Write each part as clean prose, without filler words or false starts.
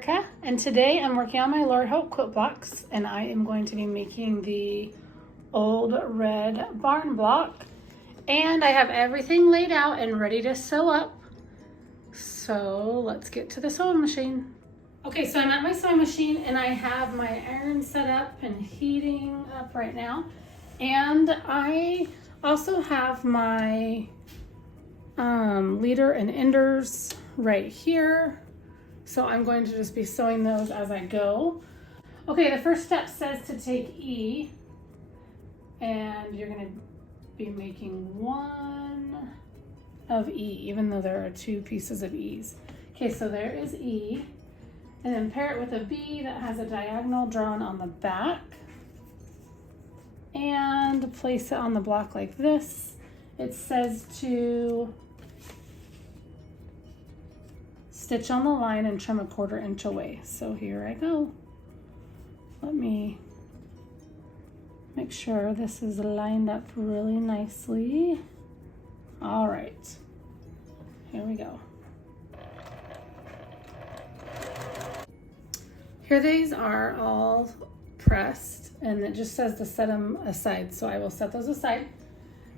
Erica, and today I'm working on my Lori Holt quilt blocks, and I am going to be making the old red barn block, and I have everything laid out and ready to sew up. So let's get to the sewing machine. Okay, so I'm at my sewing machine and I have my iron set up and heating up right now, and I also have my leader and enders right here. So I'm going to just be sewing those as I go. Okay, the first step says to take E, and you're going to be making one of E, even though there are two pieces of E's. Okay, so there is E, and then pair it with a B that has a diagonal drawn on the back, and place it on the block like this. It says to stitch on the line and trim 1/4 inch away. So here I go. Let me make sure this is lined up really nicely. All right, here we go. Here these are all pressed, and it just says to set them aside. So I will set those aside.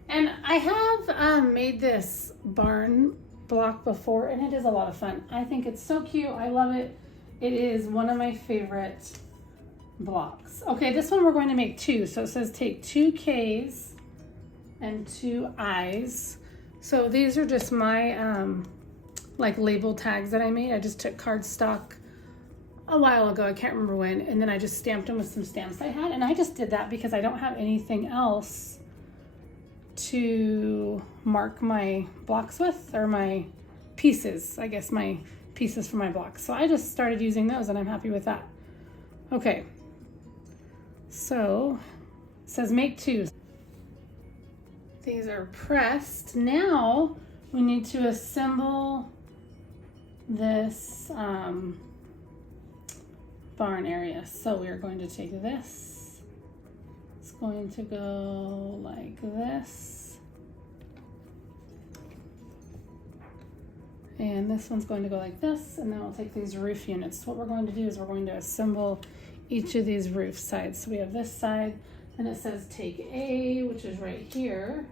And I have made this barn block before, and it is a lot of fun. I think it's so cute. I love it. It is one of my favorite blocks. Okay, this one we're going to make two. So it says take 2 K's and 2 I's. So these are just my like label tags that I made. I just took cardstock a while ago, I can't remember when, and then I just stamped them with some stamps I had, and I just did that because I don't have anything else to mark my blocks with, or my pieces, I guess my pieces for my blocks. So I just started using those, and I'm happy with that. Okay, so it says make 2. These are pressed. Now we need to assemble this barn area. So we are going to take this, it's going to go like this, and this one's going to go like this, and then we'll take these roof units. What we're going to do is we're going to assemble each of these roof sides. So we have this side, and it says take A, which is right here.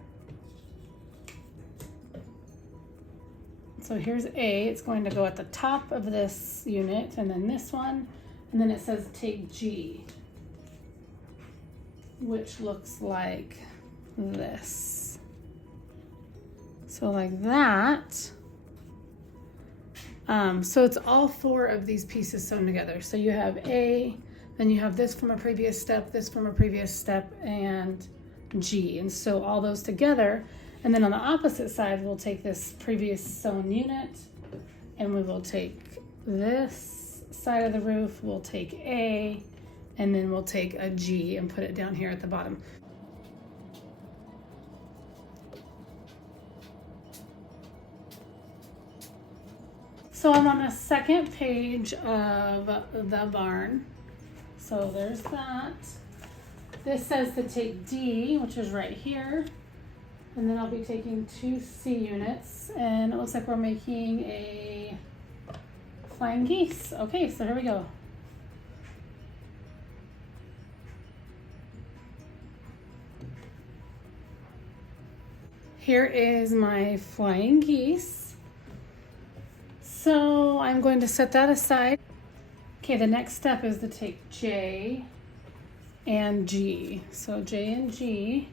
So here's A, it's going to go at the top of this unit, and then this one, and then it says take G, which looks like this. So like that. So it's all 4 of these pieces sewn together. So you have A, then you have this from a previous step, this from a previous step, and G. And sew all those together. And then on the opposite side, we'll take this previous sewn unit, and we will take this side of the roof, we'll take A, and then we'll take a G and put it down here at the bottom. So I'm on the second page of the barn. So there's that. This says to take D, which is right here. And then I'll be taking 2 C units, and it looks like we're making a flying geese. Okay, so here we go. Here is my flying geese. So I'm going to set that aside. Okay, the next step is to take J and G. So J and G,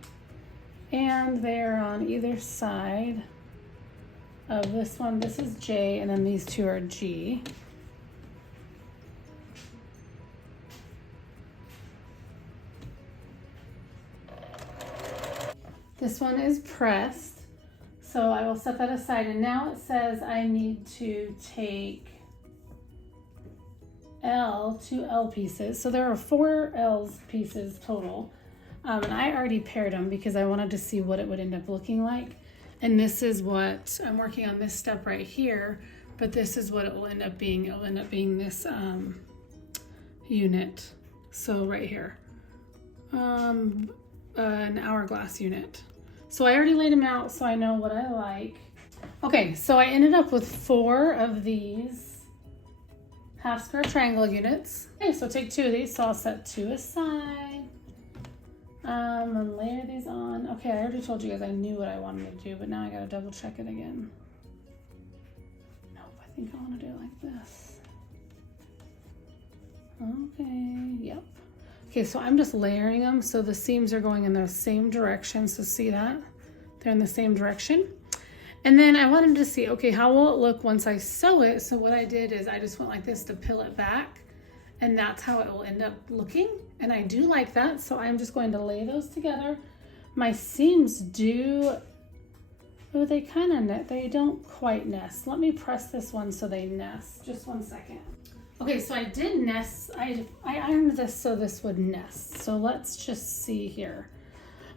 and they're on either side of this one. This is J, and then these 2 are G. This one is pressed, so I will set that aside. And now it says I need to take L, 2 L pieces. So there are 4 L's pieces total. And I already paired them because I wanted to see what it would end up looking like. And this is what I'm working on, this step right here, but this is what it will end up being. It will end up being this unit. So right here, an hourglass unit. So I already laid them out so I know what I like. Okay, so I ended up with 4 of these half square triangle units. Okay, so take 2 of these. So I'll set 2 aside. And layer these on. Okay, I already told you guys I knew what I wanted to do, but now I gotta double check it again. Nope, I think I want to do it like this. Okay, yep. Okay, so I'm just layering them so the seams are going in the same direction. So see that? They're in the same direction. And then I wanted to see, okay, how will it look once I sew it? So what I did is I just went like this to peel it back, and that's how it will end up looking. And I do like that, so I'm just going to lay those together. My seams do, oh, they kind of, they don't quite nest. Let me press this one so they nest. Just one second. Okay, so I did nest, I ironed this so this would nest. So let's just see here.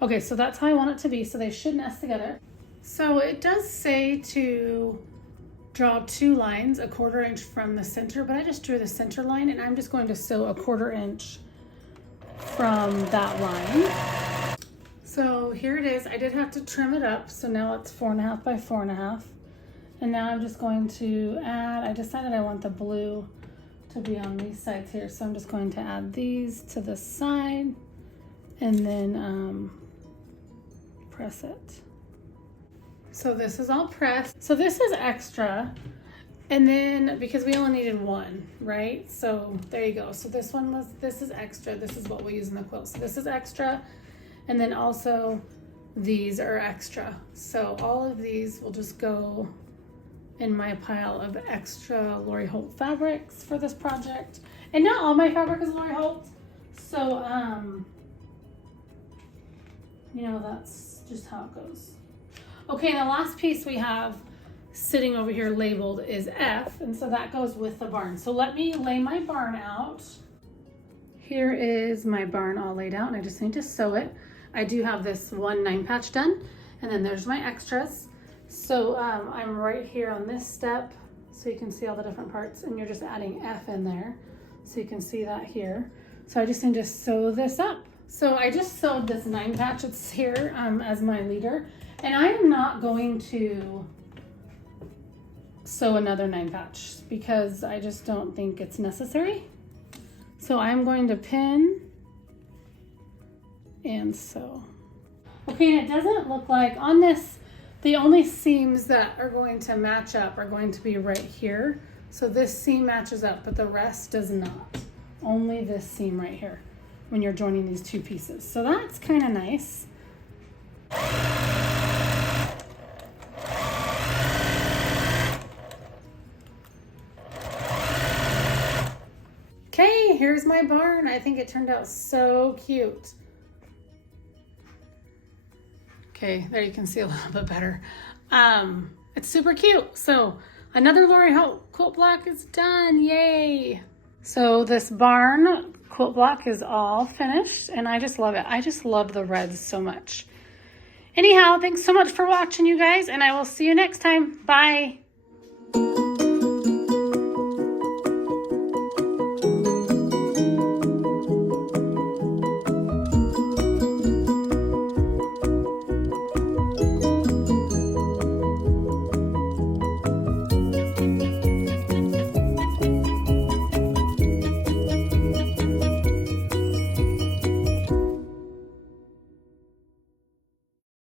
Okay, so that's how I want it to be, so they should nest together. So it does say to draw 2 lines, 1/4 inch from the center, but I just drew the center line, and I'm just going to sew 1/4 inch from that line. So here it is. I did have to trim it up, so now it's 4.5 by 4.5. And now I'm just going to add, I decided I want the blue to be on these sides here, so I'm just going to add these to the side and then press it. So this is all pressed. So this is extra. And then, because we only needed 1, right? So there you go. So this is extra. This is what we use in the quilt. So this is extra. And then also these are extra. So all of these will just go in my pile of extra Lori Holt fabrics for this project. And not all my fabric is Lori Holt. So, you know, that's just how it goes. Okay, the last piece we have sitting over here labeled is F, and so that goes with the barn. So let me lay my barn out. Here is my barn all laid out, and I just need to sew it. I do have this 1 9 patch done, and then there's my extras. So I'm right here on this step, so you can see all the different parts, and you're just adding F in there, so you can see that here. So I just need to sew this up. So I just sewed this 9 patch, it's here as my leader, and I am not going to sew another 9 patch because I just don't think it's necessary. So I'm going to pin and sew. Okay, and it doesn't look like on this, the only seams that are going to match up are going to be right here. So this seam matches up, but the rest does not. Only this seam right here when you're joining these 2 pieces. So that's kind of nice. Okay, here's my barn. I think it turned out so cute. Okay, there you can see a little bit better. It's super cute. So another Lori Holt quilt block is done, yay. So this barn quilt block is all finished, and I just love it. I just love the reds so much. Anyhow, thanks so much for watching, you guys, and I will see you next time. Bye.